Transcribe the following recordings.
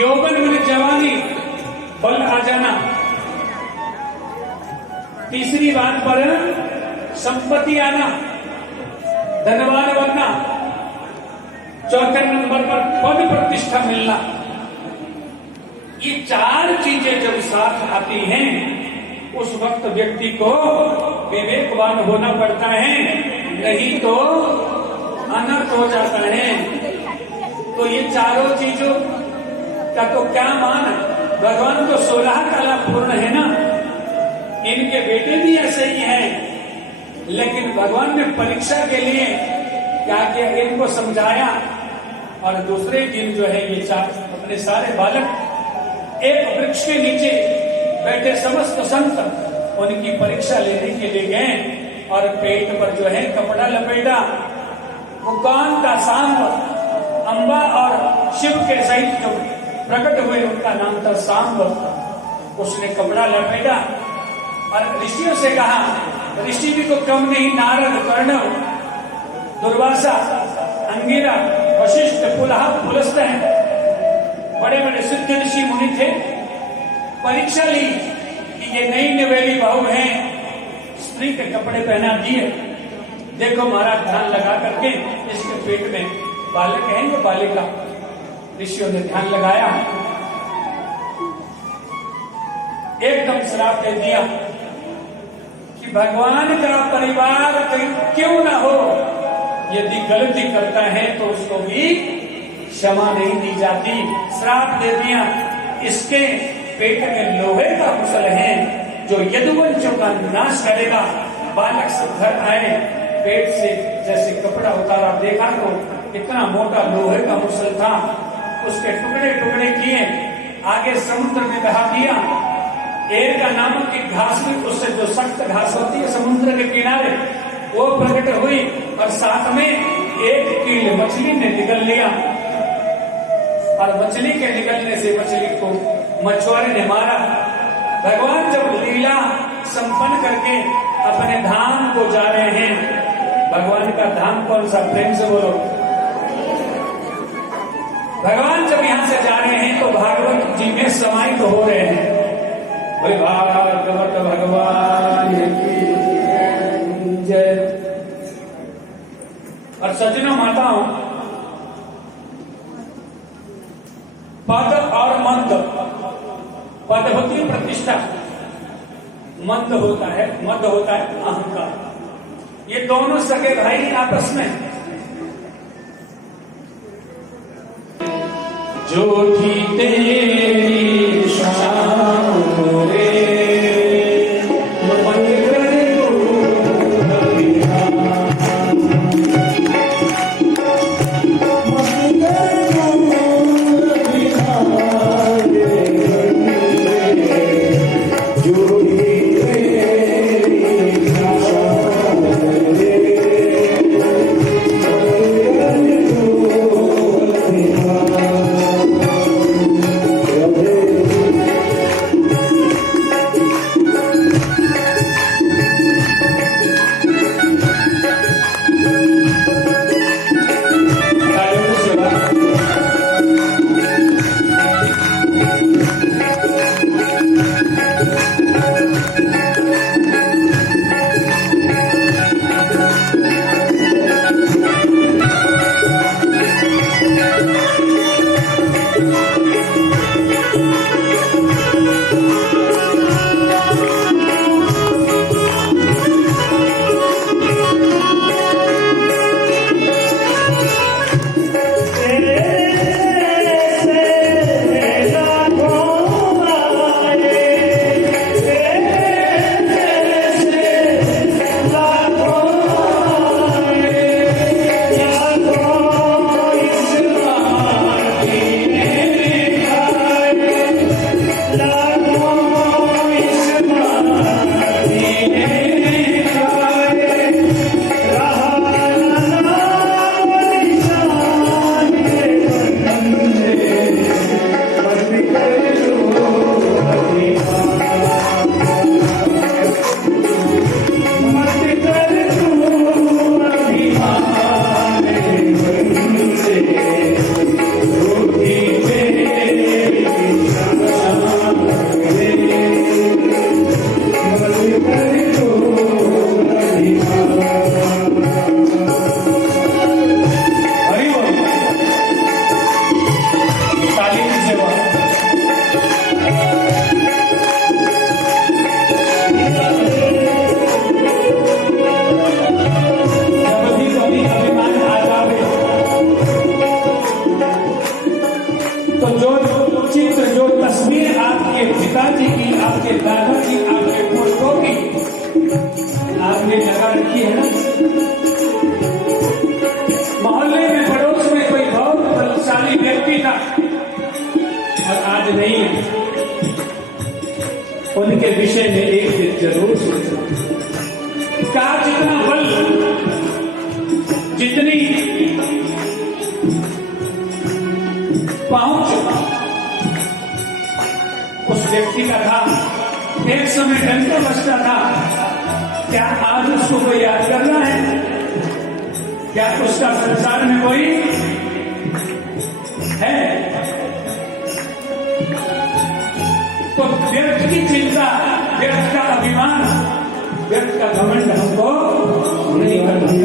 यौवन में जवानी, बल आ जाना। तीसरी बात पर संपत्ति आना, धनवान बनना। चौथे नंबर पर पद प्रतिष्ठा मिलना। ये चार चीजें जब साथ आती हैं उस वक्त व्यक्ति को विवेकवान होना पड़ता है, नहीं तो अनर्थ हो जाता है। तो ये चारों चीजों का तो क्या मान, भगवान तो 16 कला पूर्ण है ना, इनके बेटे भी ऐसे ही हैं, लेकिन भगवान ने परीक्षा के लिए क्या किया, इनको समझाया। और दूसरे दिन जो है ये चार अपने सारे बालक एक वृक्ष के नीचे बैठे समस्त संत उनकी परीक्षा लेने के लिए गए और पेट पर जो है कपड़ा लपेटा। वो कौन था? सांब। अंबा और शिव के सहित जो प्रकट हुए उनका नाम था सांब। उसने कपड़ा लपेटा और ऋषियों से कहा, ऋषि भी तो कम नहीं, नारद, कर्ण, दुर्वासा, अंगिरा, वशिष्ठ, पुलह, पुलस्त्य, बड़े बड़े सिद्ध ऋषि मुनि थे। परीक्षा ली कि ये नई नवेली बहू है, स्त्री के कपड़े पहना दिए। देखो महाराज, ध्यान लगा करके इसके पेट में बालक है या बालिका। ऋषियों ने ध्यान लगाया, एकदम श्राप दे दिया कि भगवान का परिवार क्यों ना हो, यदि गलती करता है तो उसको भी क्षमा नहीं दी जाती। श्राप दे दिया, इसके पेट में लोहे का मुसल है जो यदुवंशों का नाश करेगा। बालक सब घर आए, पेट से जैसे कपड़ा उतारा, देखा तो इतना मोटा लोहे का मुसल था। उसके टुकड़े टुकड़े किए, आगे समुद्र में बहा दिया। एरका नामक की घास भी, उससे जो सख्त घास होती है समुद्र के किनारे, वो प्रकट हुई और साथ में एक कील मछली ने निगल लिया। और मछली के निकलने से मछली को मछुआरे ने मारा। भगवान जब लीला संपन्न करके अपने धाम को जा रहे हैं, भगवान का धाम कौन सा? प्रेम से बोलो। भगवान जब यहां से जा रहे हैं तो भागवत जी में समाहित हो रहे हैं। भागवत भगवान की जय। और सज्जनों माताओं, पद और मंद, पद होती है प्रतिष्ठा, मंद होता है, मद होता है अहंकार। ये दोनों सगे भाई आपस में। जो थी तेरी शान रे, तो जो चित्र, जो तस्वीर आपके पिताजी की, आपके दादा की, आपके पुरखों की आपने लगा रखी है ना, मोहल्ले में पड़ोस में कोई बहुत बलशाली व्यक्ति था और आज नहीं है, उनके विषय में एक दिन जरूर सोचना। कहा जितना बल, जितनी पहुंच उस व्यक्ति का था, एक समय डंका बजता था, क्या आज उसको कोई याद करना है? क्या उसका संसार में कोई है? तो व्यर्थ की चिंता, व्यर्थ का अभिमान, व्यर्थ का घमंड हमको नहीं करना है।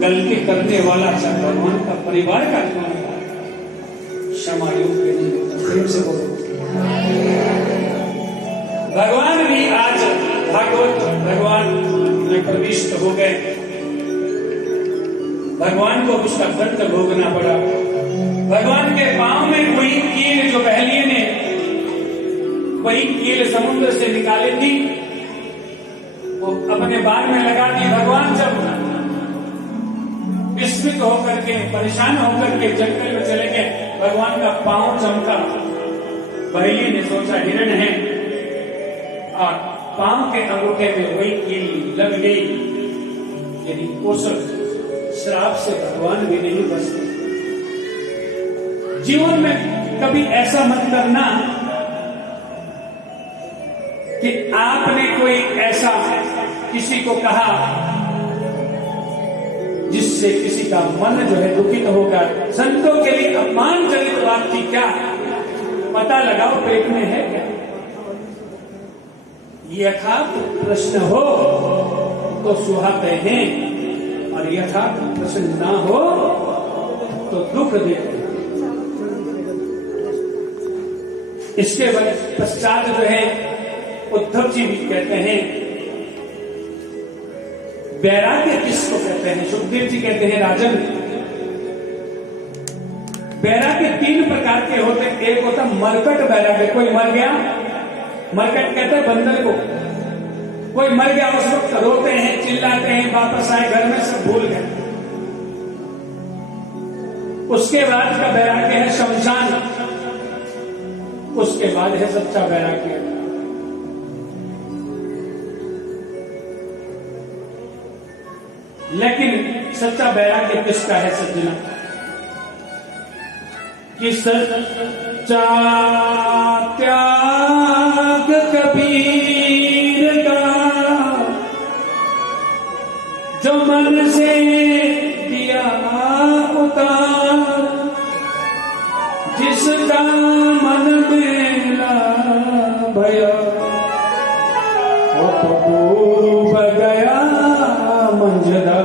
गलती करने वाला चाहे भगवान का परिवार का क्यों नहीं, क्षमा योग्य नहीं होता। प्रेम से बोलो। भगवान भी आज भागवत भगवान में प्रविष्ट हो गए, भगवान को उसका दंड भोगना पड़ा। भगवान के पांव में वही कील जो पहली ने वही कील समुद्र से निकाली थी, वो अपने बाग में लगा दी। भगवान जब विस्मित होकर के, परेशान होकर के जंगल में चले गए, भगवान का पांव चमका। पहली ने सोचा हिरण है, और पांव के अंगूठे में वही कील लग गई। यदि उस श्राप से भगवान भी नहीं बचते, जीवन में कभी ऐसा मत करना कि आपने कोई ऐसा किसी को कहा जिससे किसी का मन जो है दुखित होगा। संतों के लिए अपमानजनक बात की क्या पता लगाओ पेट में है क्या। यथार्थ प्रश्न हो तो सुहाते हैं और यथार्थ प्रश्न ना हो तो दुख देते हैं। इसके पश्चात जो है उद्धव जी भी कहते हैं वैराग्य किसको कहते हैं। सुखदेव जी कहते हैं राजन, वैराग्य 3 प्रकार के होते हैं। एक होता मरकट वैराग्य, कोई मर गया, मरकट कहते हैं बंदर को। कोई मर गया उस वक्त रोते हैं, चिल्लाते हैं, वापस आए घर में सब भूल गए। उसके बाद का वैराग्य है शमशान, उसके बाद है सच्चा वैराग्य। लेकिन सच्चा वैराग्य किसका है सज्जना? कि सच्चा त्याग कबीर का जो मन से दिया उतार, जिसका मन मेला भया वो तो डूब गया मंझला।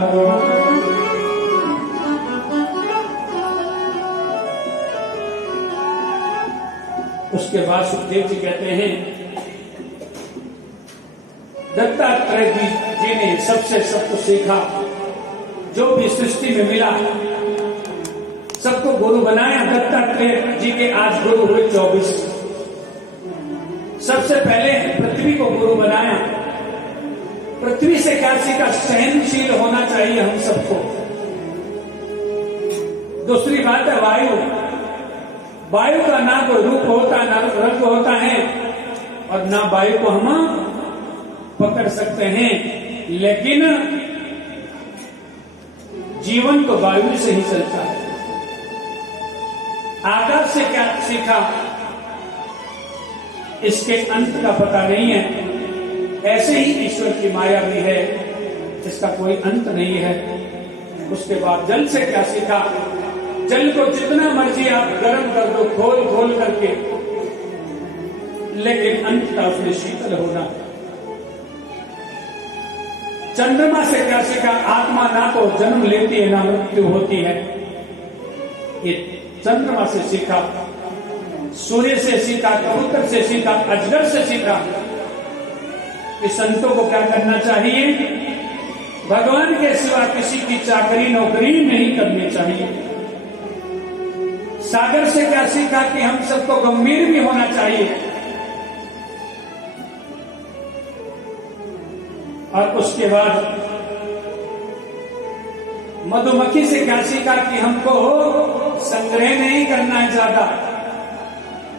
उसके बाद सुखदेव जी कहते हैं दत्तात्रेय जी ने सबसे सबको सीखा, जो भी सृष्टि में मिला सबको गुरु बनाया। दत्तात्रेय जी के आज गुरु हुए 24। सबसे पहले पृथ्वी को गुरु बनाया। पृथ्वी से क्या सीखा? सहनशील होना चाहिए हम सबको। दूसरी बात है वायु। वायु का ना कोई रूप होता ना रंग होता है और ना वायु को हम पकड़ सकते हैं, लेकिन जीवन तो वायु से ही चलता है। आकाश से क्या सीखा? इसके अंत का पता नहीं है। ऐसे ही ईश्वर की माया भी है, इसका कोई अंत नहीं है। उसके बाद जल से क्या सीखा? जल को जितना मर्जी आप गर्म कर दो खोल खोल करके, लेकिन अंततः उसमें शीतल होना। चंद्रमा से क्या सीखा? आत्मा ना तो जन्म लेती है ना मृत्यु होती है। ये चंद्रमा से सीखा। सूर्य से सीखा, कबूतर से सीखा, अजगर से सीखा कि संतों को क्या करना चाहिए? भगवान के सिवा किसी की चाकरी नौकरी नहीं करनी चाहिए। सागर से क्या सीखा? कि हम सबको गंभीर भी होना चाहिए। और उसके बाद मधुमक्खी से क्या सीखा? कि हमको संग्रह नहीं करना है ज्यादा।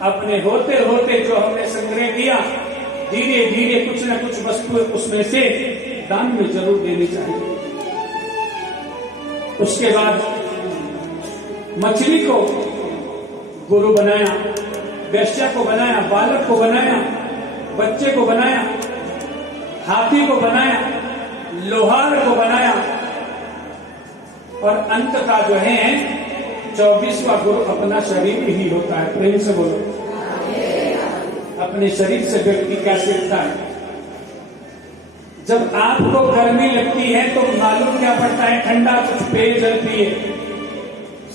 अपने होते होते जो हमने संग्रह किया, धीरे धीरे कुछ न कुछ वस्तु उसमें से दान में जरूर देनी चाहिए। उसके बाद मछली को गुरु बनाया, वैश्या को बनाया, बालक को बनाया, बच्चे को बनाया, हाथी को बनाया, लोहार को बनाया और अंत का जो है 24वां गुरु अपना शरीर ही होता है। प्रेम से बोलो। अपने शरीर से व्यक्ति क्या सीखता है? जब आपको गर्मी लगती है तो मालूम क्या पड़ता है? ठंडा कुछ पेयजल पिए।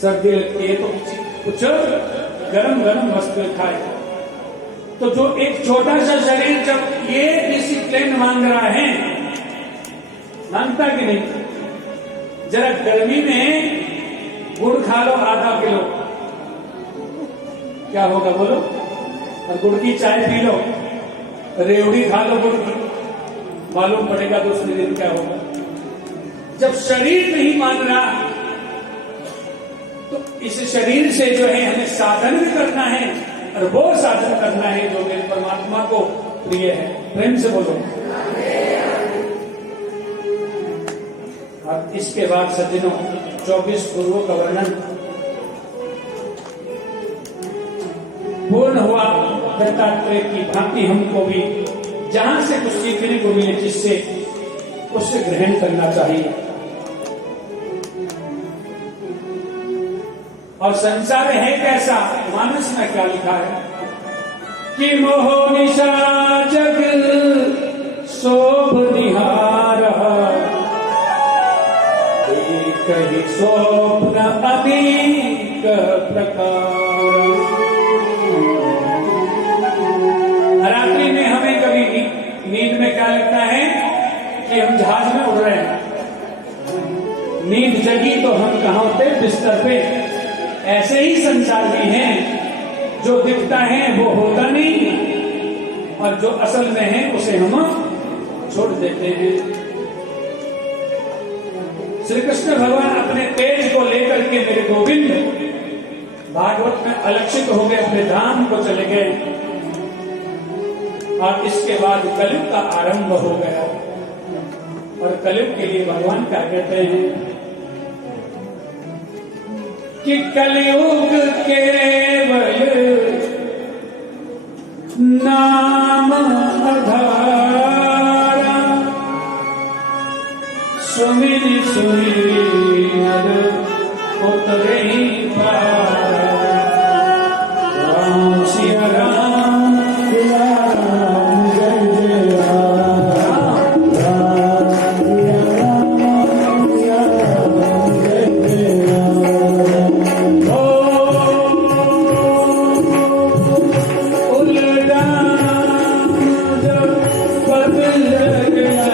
सर्दी लगती है तो कुछ गरम गरम वस्तु खाए। तो जो एक छोटा सा शरीर जब ये डिसिप्लिन मांग रहा है, मांगता कि नहीं? जरा गर्मी में गुड़ खा लो आधा किलो, क्या होगा बोलो? और गुड़ की चाय पी लो, रेवड़ी खा लो गुड़ की, मालूम पड़ेगा दूसरे दिन क्या होगा। जब शरीर नहीं मान रहा तो इस शरीर से जो है हमें साधन भी करना है और वो साधन करना है जो मेरे परमात्मा को प्रिय है। प्रेम से बोलो। और इसके बाद सज्जनों 24 गुरुओं का वर्णन पूर्ण हुआ दत्तात्रेय की भांति हमको भी जहां से कुछ सीखने को मिले जिससे उससे ग्रहण करना चाहिए। और संसार है कैसा, मानस में क्या लिखा है कि मोह निशा जग शोभ निहार, कहीं स्वप्न अनेक प्रकार। रात्रि में हमें कभी नींद में क्या लगता है कि हम जहाज में उड़ रहे हैं, नींद जगी तो हम कहां होते, बिस्तर पे। ऐसे ही संसार भी है, जो दिखता है वो होता नहीं और जो असल में है उसे हम छोड़ देते हैं। श्री कृष्ण भगवान अपने तेज को लेकर के मेरे गोविंद भागवत में अलक्षित हो गए, अपने धाम को चले गए और इसके बाद कलयुग का आरंभ हो गया। और कलयुग के लिए भगवान क्या कहते हैं कि कलयुग केवल नाम आधारा, सुमिर सुमिर नर उतरे पारा। राम सिया राम सिया राम जय जय राम, राम सिया राम सिया राम जय जय राम। उलटा जब बदल गया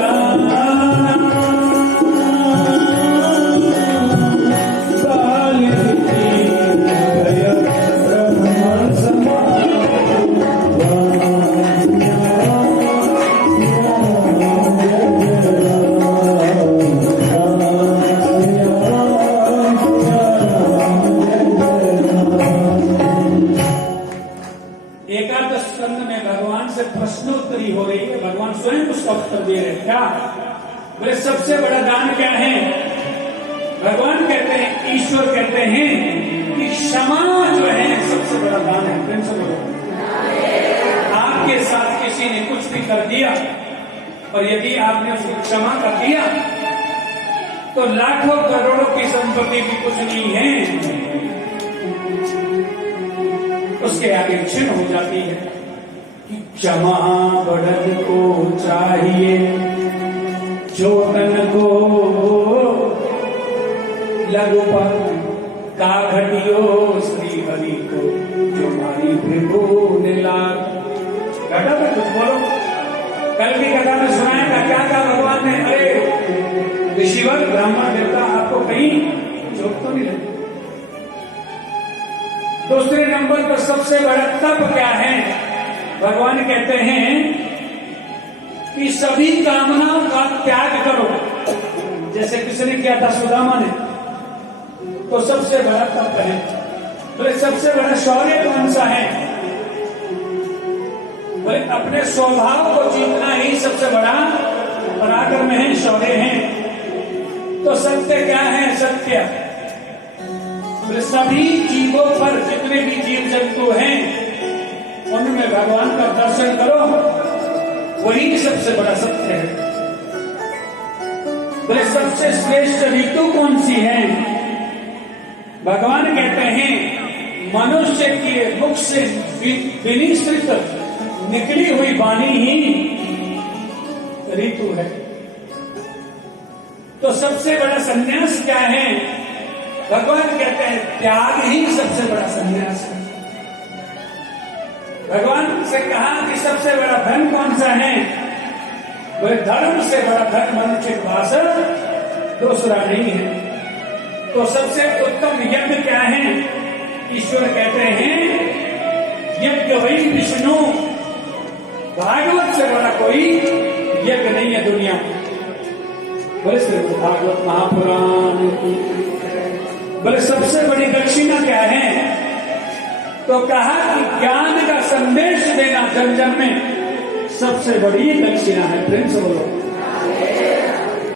प्रश्नोत्तरी हो रही है, भगवान स्वयं उसका उत्तर दे रहे हैं। क्या बोले, सबसे बड़ा दान क्या है? भगवान कहते हैं, ईश्वर कहते हैं कि क्षमा जो है सबसे बड़ा दान है। प्रेम से बोलो, आपके साथ किसी ने कुछ भी कर दिया और यदि आपने उसको क्षमा कर दिया तो लाखों करोड़ों की संपत्ति भी कुछ नहीं है, उसके आगे क्षीण हो जाती है। क्षमा बढ़त को चाहिए, चोटन को लघुपन का घटियो श्री हरि को, जो मारी भृगु नीलाग। घटा में कुछ बोलो, कल की कथा में सुनाया था, क्या कहा भगवान ने? अरे ऋषिवर ब्राह्मण देवता आपको कहीं चोट तो नहीं लगी। दूसरे नंबर पर सबसे बड़ा तप क्या है? भगवान कहते हैं कि सभी कामनाओं का त्याग करो, जैसे किसने किया था, सुदामा ने। तो सबसे बड़ा तप है। बोले सबसे बड़ा शौर्य कौन सा है? बोले अपने स्वभाव को जीतना ही सबसे बड़ा पराक्रम है, शौर्य है। तो सत्य क्या है? सत्य बोले सभी जीवों पर, जितने भी जीव जंतु हैं उनमें भगवान का दर्शन करो, वही सबसे बड़ा सत्य है। बोले सबसे श्रेष्ठ ऋतु कौन सी है? भगवान कहते हैं मनुष्य के मुख से विनिश्रित निकली हुई वाणी ही ऋतु है। तो सबसे बड़ा संन्यास क्या है? भगवान कहते हैं त्याग ही सबसे बड़ा संन्यास है। भगवान से कहा कि सबसे बड़ा धन कौन सा है? बोले धर्म से बड़ा धन मनुष्य के पास दूसरा नहीं है। तो सबसे उत्तम यज्ञ क्या है? ईश्वर कहते हैं यज्ञ वही विष्णु, भागवत से बड़ा कोई यज्ञ नहीं है दुनिया में। बोले श्रीमद् भागवत महापुराण। बोले सबसे बड़ी दक्षिणा क्या है? तो कहा कि ज्ञान का संदेश देना जन जन में सबसे बड़ी दक्षिणा है। प्रेम से बोलो।